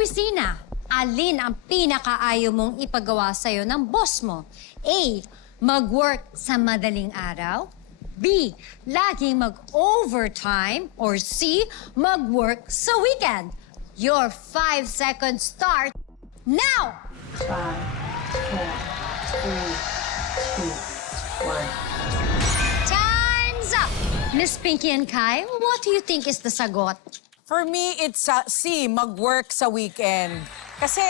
opisina, alin ang pinakaayaw mong ipagawa sa'yo ng boss mo? A. Mag-work sa madaling araw. B. Laging mag-overtime. Or C. Mag-work sa weekend. Your 5 seconds start now! 5, 4, 3, 2, 1. Time's up! Miss Pinky and Kai, what do you think is the sagot? For me, it's C, mag-work sa weekend. Kasi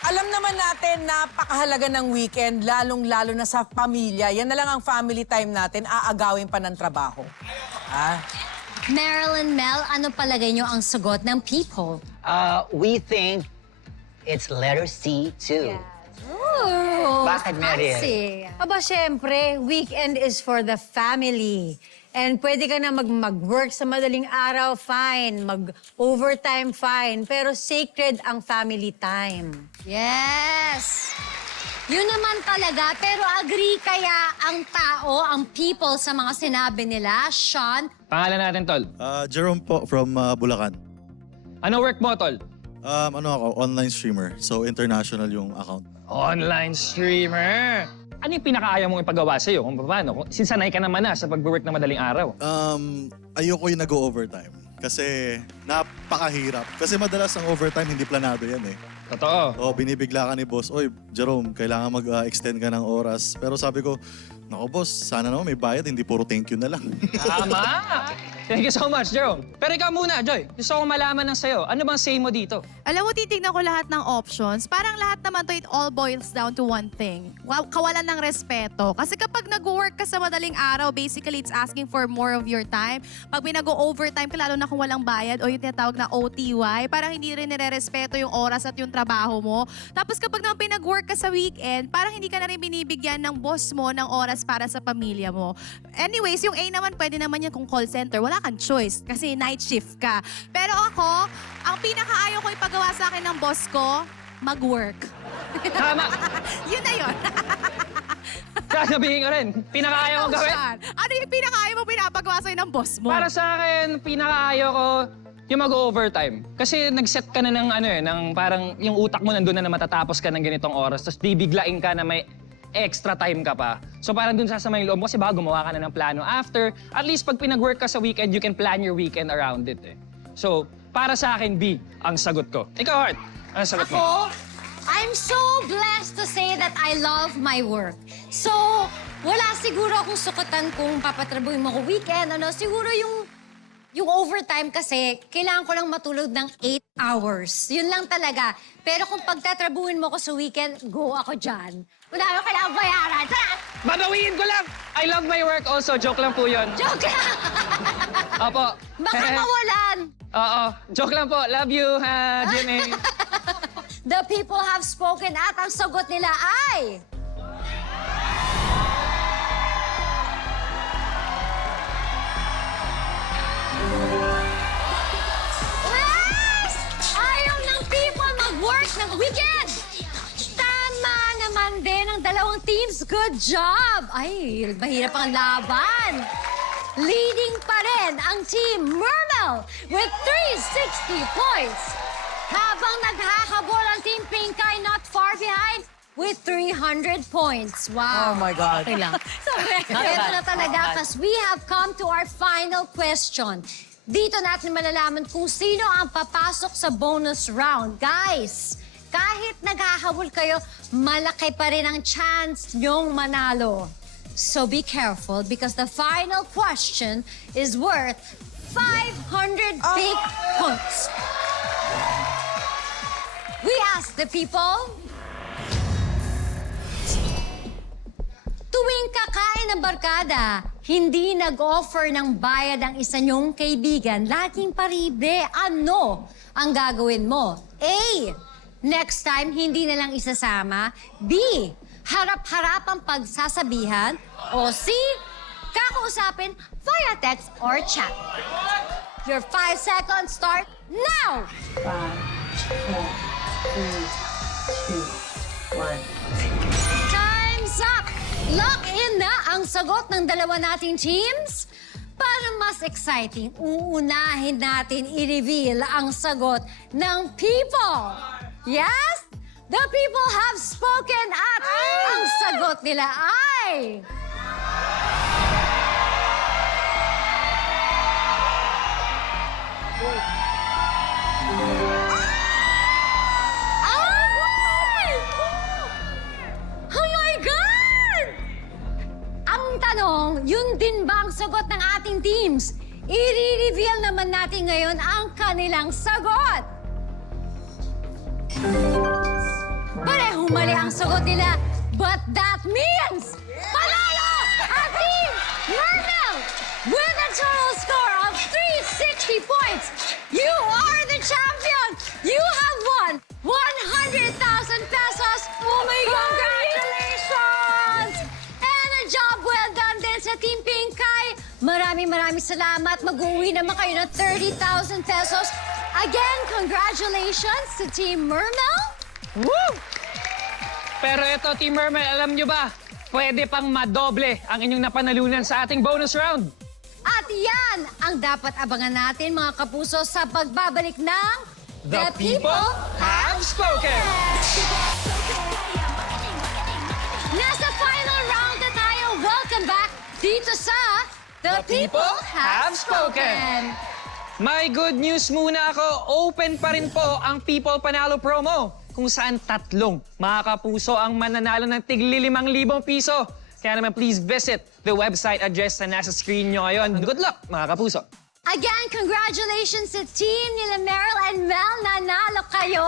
alam naman natin, napakahalaga ng weekend, lalong-lalo na sa pamilya. Yan na lang ang family time natin, aagawin pa ng trabaho. Marilyn Mel, ano palagay nyo ang sagot ng people? We think it's letter C, too. Ooh, Bakit, Meryl? fancy. Aba, syempre, weekend is for the family. And pwede ka na mag-work sa madaling araw, fine. Mag-overtime, fine. Pero sacred ang family time. Yes! Yun naman talaga, pero agree kaya ang tao, ang people sa mga sinabi nila? Sean? Pangalan natin, Tol. Jerome po from Bulacan. Ano work mo, Tol? Ano ako, online streamer. So international yung account. Online streamer. Ano yung pinakaayaw mong ipagawa sa'yo? Kung paano? Sinsanay ka naman na sa pag-work na madaling araw. Ayoko yung nag-overtime. Kasi napakahirap. Kasi madalas ang overtime hindi planado yan eh. Totoo. Binibigla ka ni boss, oy, Jerome, kailangan mag-extend ka ng oras. Pero sabi ko, nako boss, sana naman may bayad, hindi puro thank you na lang. Tama! Thank you so much, Jerome. Pero ikaw muna, Joy. Gusto kong malaman ng sa'yo. Ano bang say mo dito? Alam mo, titignan ko lahat ng options. Parang lahat naman to, it all boils down to one thing. Kawalan ng respeto. Kasi kapag nag-work ka sa madaling araw, basically, it's asking for more of your time. Pag may nag-overtime ka, lalo na kung walang bayad o yung tinatawag na OTY, parang hindi rin nire-respeto yung oras at yung trabaho mo. Tapos kapag naman pinag-work ka sa weekend, parang hindi ka na rin binibigyan ng boss mo ng oras para sa pamilya mo. Anyways, yung A naman, pwede naman yan kung call center. Wala kang choice kasi night shift ka. Pero ako, ang pinakaayaw ko ipagawa sa akin ng boss ko, mag-work. Tama! Yun na yun. Sasabihin ko rin, pinakaayaw mong gawin? Ano yung pinakaayaw mo pinapagawa sa'yo ng boss mo? Para sa akin, pinakaayaw ko yung mag-overtime. Kasi nag-set ka na ng ng parang yung utak mo nandun na matatapos ka ng ganitong oras. Tapos bibiglain ka na may extra time ka pa. So parang dun sasama yung loob mo kasi baka gumawa ka na ng plano after. At least pag pinag-work ka sa weekend, you can plan your weekend around it eh. So, para sa akin, B, ang sagot ko. Ikaw, Heart, ano sagot mo? Ako, I'm so blessed to say that I love my work. So, wala siguro akong sukatan kung papatrabuhin mo ko weekend. Siguro yung overtime kasi, kailangan ko lang matulog ng 8 hours. Yun lang talaga. Pero kung pagtatrabuhin mo ko sa weekend, go ako dyan. Wala ako kailangan bayaran. Tara! Babawiin ko lang! I love my work also. Joke lang po yun. Joke lang! Opo. Baka mawalan. Oo. Joke lang po. Love you, Jenny. The people have spoken at ang sagot nila ay... Yes! Ayaw ng people mag-work ng weekend! Tama naman din ang dalawang teams. Good job! Ay, mahirap ang laban. Leading pa rin ang Team Myrtle with 360 points. Habang naghahabol ang Team Pinkay not far behind with 300 points. Wow. Oh my God. Okay lang. Ito na talaga kasi we have come to our final question. Dito natin malalaman kung sino ang papasok sa bonus round. Guys, kahit naghahabol kayo, malaki pa rin ang chance nyong manalo. So be careful because the final question is worth 500 big points. We ask the people, tuwing kakain ng barkada, hindi nag-offer ng bayad ang isa niyong kaibigan, laging paribe. Ano ang gagawin mo? A, next time hindi na lang isasama. B, harap-harap ang pagsasabihan. O C, kakausapin via text or chat. Your 5 seconds start now! 5, 4, 3, 2, 1. Time's up! Lock in na ang sagot ng dalawa nating teams. Para mas exciting, uunahin natin i-reveal ang sagot ng people. Yes? The people have spoken at ang sagot nila ay... Ay! Oh my God! Ang tanong, yun din ba ang sagot ng ating teams? I-reveal naman natin ngayon ang kanilang sagot. Parehong mali ang sagot nila, but that means panalo ang Team Myrtle with a total score of 360 points. You are the champion. You have won 100,000 pesos. Oh my God! Congratulations! And a job well done din sa Team Pinkay. Maraming salamat. Mag-uwi naman kayo ng 30,000 pesos. Again, congratulations to Team Mermel. Woo! Pero ito, Team Mermaid, alam nyo ba? Pwede pang madoble ang inyong napanalunan sa ating bonus round. At yan ang dapat abangan natin, mga kapuso, sa pagbabalik ng The People Have Spoken! Nasa final round na tayo. Welcome back dito sa The People Have Spoken. May good news muna ako. Open pa rin po ang People Panalo promo kung saan 3 mga kapuso ang mananalo ng tigli 5,000 piso. Kaya naman please visit the website address na nasa screen nyo ngayon. Good luck, mga kapuso. Again, congratulations sa team nila Meryl and Mel. Nanalo kayo.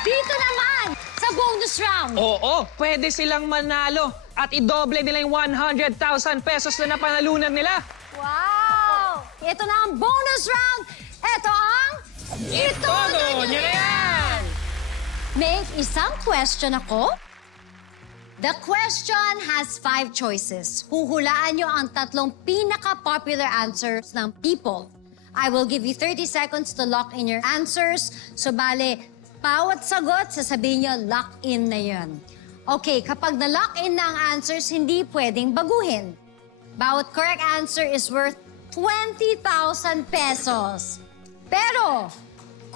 Dito naman sa bonus round. Oo, pwede silang manalo at idoble nila yung 100,000 pesos na napanalunan nila. Wow! Ito na ang bonus round. Ito ang Itodo Nyo Na Yan! May isang question ako. The question has 5 choices. Huhulaan nyo ang 3 pinaka-popular answers ng people. I will give you 30 seconds to lock in your answers. So, bale, bawat sagot, sasabihin nyo, lock in na yun. Okay, kapag na-lock in na ang answers, hindi pwedeng baguhin. Bawat correct answer is worth 20,000 pesos. Pero,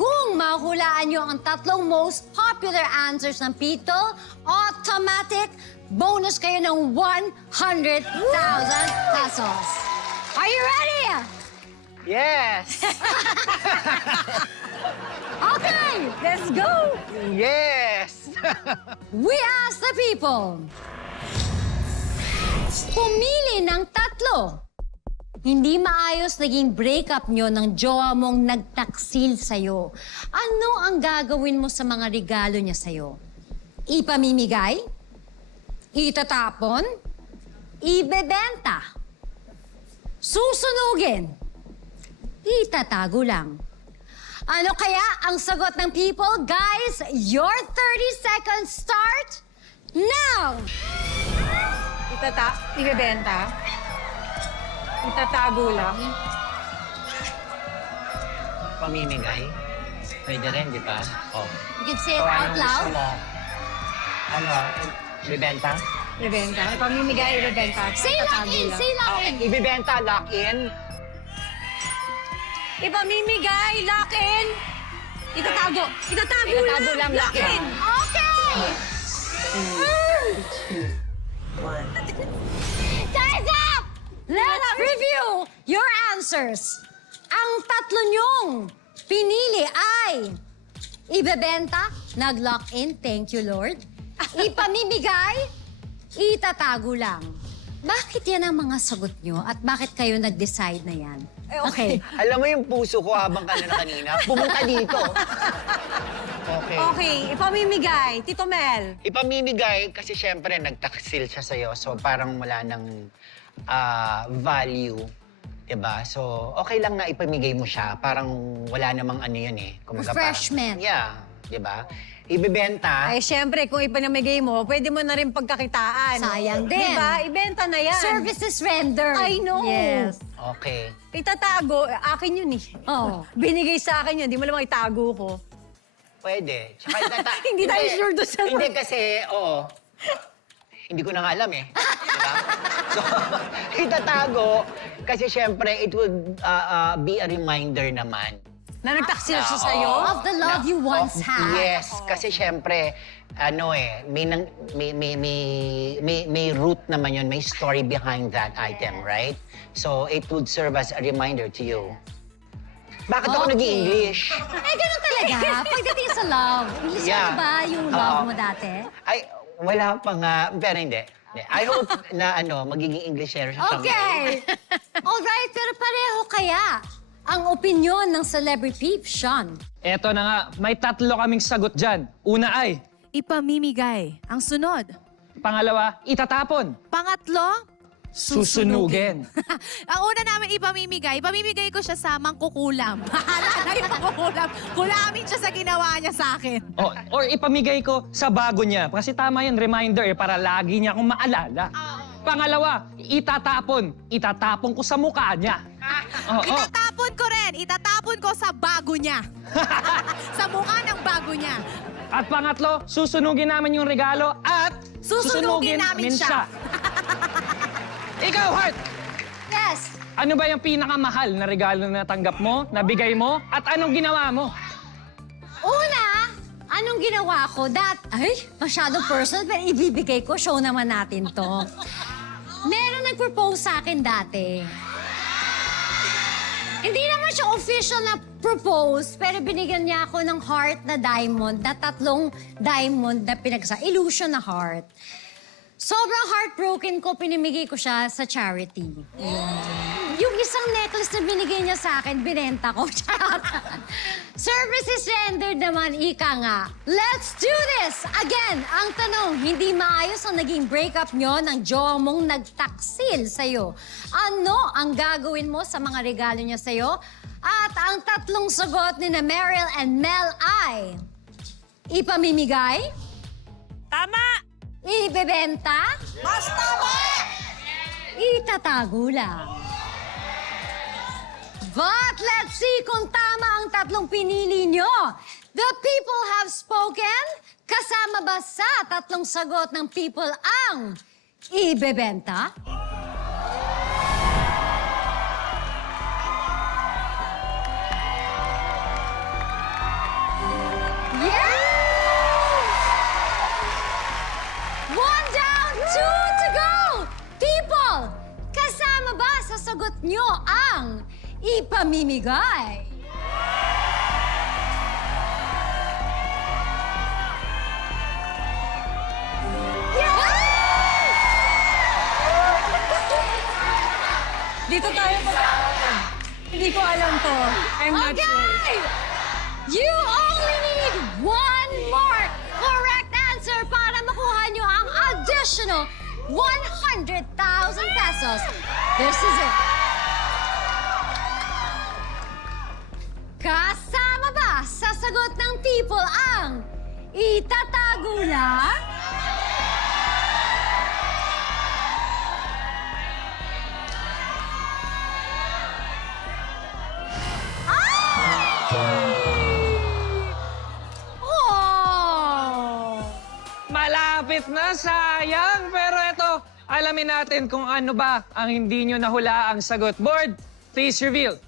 kung mahulaan nyo ang 3 most popular answers ng people, automatic bonus kayo ng 100,000 pesos. Are you ready? Yes! Okay, let's go! Yes! We ask the people. Pumili ng 3. Hindi maayos naging breakup nyo ng jowa mong nagtaksil sa'yo. Ano ang gagawin mo sa mga regalo niya sa'yo? Ipamimigay? Itatapon? Ibebenta? Susunugin? Itatago lang. Ano kaya ang sagot ng people? Guys, your 30 seconds start now! Ibebenta. Itatago lang. Pamimigay. Pwede rin, di ba? Oh. You can say it out loud. Ano? Ibibenta? Ibebenta. Pamimigay, ibebenta. Say lock Itatago in, lang. say lock in. Ibibenta, lock in. Ipamimigay, lock in. Itatago. Itatago lang. lock in. Okay! 2, 1. Time's up! Let's review your answers. Ang 3 nyong pinili ay ibebenta, nag-lock in, thank you Lord. Ipamimigay, itatago lang. Bakit yan ang mga sagot nyo at bakit kayo nag-decide na yan? Okay. Alam mo yung puso ko habang kanina, pumunta dito. Okay. Okay, ipamimigay. Tito Mel. Ipamimigay kasi syempre nagtaksil siya sa'yo. So parang wala ng value. Diba? So okay lang na ipamigay mo siya. Parang wala namang ano yun eh. Kumaga, Refreshment. Yeah. Diba? Ibibenta. Ay, syempre, kung ipamimigay mo, pwede mo na rin pagkakitaan. Sayang din. Diba? Ibenta na yan. Services rendered. I know. Yes. Okay. Itatago, akin yun eh. Oh. Binigay sa akin yun, di mo lang itago ko. Pwede. Tsaka Hindi tayo sure doon sa... Hindi kasi, oo. Hindi ko na nga alam eh. Diba? So, itatago, Kasi syempre, it would be a reminder naman. Na nagtaksil siya sa'yo? Of the love you once had. Yes, kasi syempre, may root naman yun, may story behind that item, right? So, it would serve as a reminder to you. Bakit ako Okay. nag-i-English? Eh, ganun talaga. Pagdating sa love, English Yeah. na ba yung love Oo. mo dati? Ay, wala pa nga, pero hindi. I hope na magiging Englishero siya someday. Okay. Alright, pero pareho kaya ang opinyon ng celebrity, Sean. Eto na nga, may 3 kaming sagot dyan. Una ay, Ipamimigay. Ang sunod. pangalawa, itatapon. Pangatlo, Susunugin. Ang una namin ipamimigay ko siya sa mangkukulam. Bahala na yung mangkukulam. Kulamin siya sa ginawa niya sa akin. Or ipamigay ko sa bago niya. Kasi tama yun, reminder para lagi niya akong maalala. Pangalawa, itatapon. Itatapon ko sa mukha niya. Oo. Itatapon ko rin. Itatapon ko sa bago niya. Sa mukha ng bago niya. At pangatlo, susunugin namin yung regalo at Susunugin namin siya. Ikaw, Heart! Yes. Ano ba yung pinakamahal na regalo na natanggap mo, nabigay mo, at anong ginawa mo? Una, anong ginawa ko? Masyadong personal, pero ibibigay ko. Show naman natin to. Meron nag-propose sa akin dati. Hindi naman siya official na propose, pero binigyan niya ako ng heart na diamond, na 3 diamond na illusion na heart. Sobrang heartbroken ko, pinimigay ko siya sa charity. Yung isang necklace na binigay niya sa akin, binenta ko. Service is rendered naman, ika nga. Let's do this! Again, ang tanong, hindi maayos ang naging breakup nyo ng jowa mong nagtaksil sa'yo. Ano ang gagawin mo sa mga regalo niya sa'yo? At ang 3 sagot ni na Meryl and Mel ay... Ipamimigay? Tama! Ibebenta? Mas tama! Itatago lang. But let's see kung tama ang 3 pinili nyo. The people have spoken. Kasama ba sa 3 sagot ng people ang ibebenta? Yeah! 1 down, 2 to go! People, kasama ba sa sagot nyo ang ipamimigay? Dito tayo Hindi ko alam to. I'm not sure. Okay! You only need 1 more correct answer para makuha nyo ang additional 100,000 pesos. This is it. Kasama ba sa sagot ng people ang itatago lang? Oh! Malapit na, sayang. Pero ito, alamin natin kung ano ba ang hindi nyo nahula ang sagot. Board, please reveal.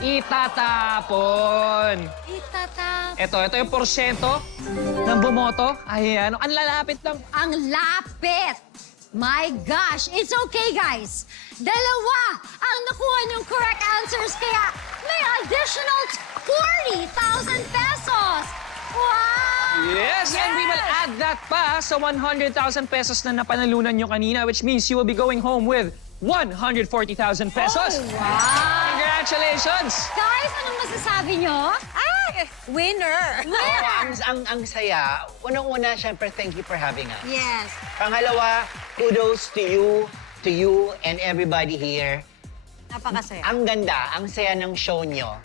Itatapon. Itatapon. Ito yung porsyento ng bumoto. Ayan, ang lalapit lang. Ang lapit. My gosh, it's okay, guys. 2 ang nakuha niyong correct answers, kaya may additional 40,000 pesos. Wow! Yes, and we will add that pa sa 100,000 pesos na napanalunan nyo kanina, which means you will be going home with 140,000 pesos. Oh, wow! Congratulations! Guys, anong masasabi niyo? Winner! Ang saya. Unang-una, syempre, thank you for having us. Yes. Pangalawa, kudos to you and everybody here. Napakasaya. Ang ganda, ang saya ng show nyo.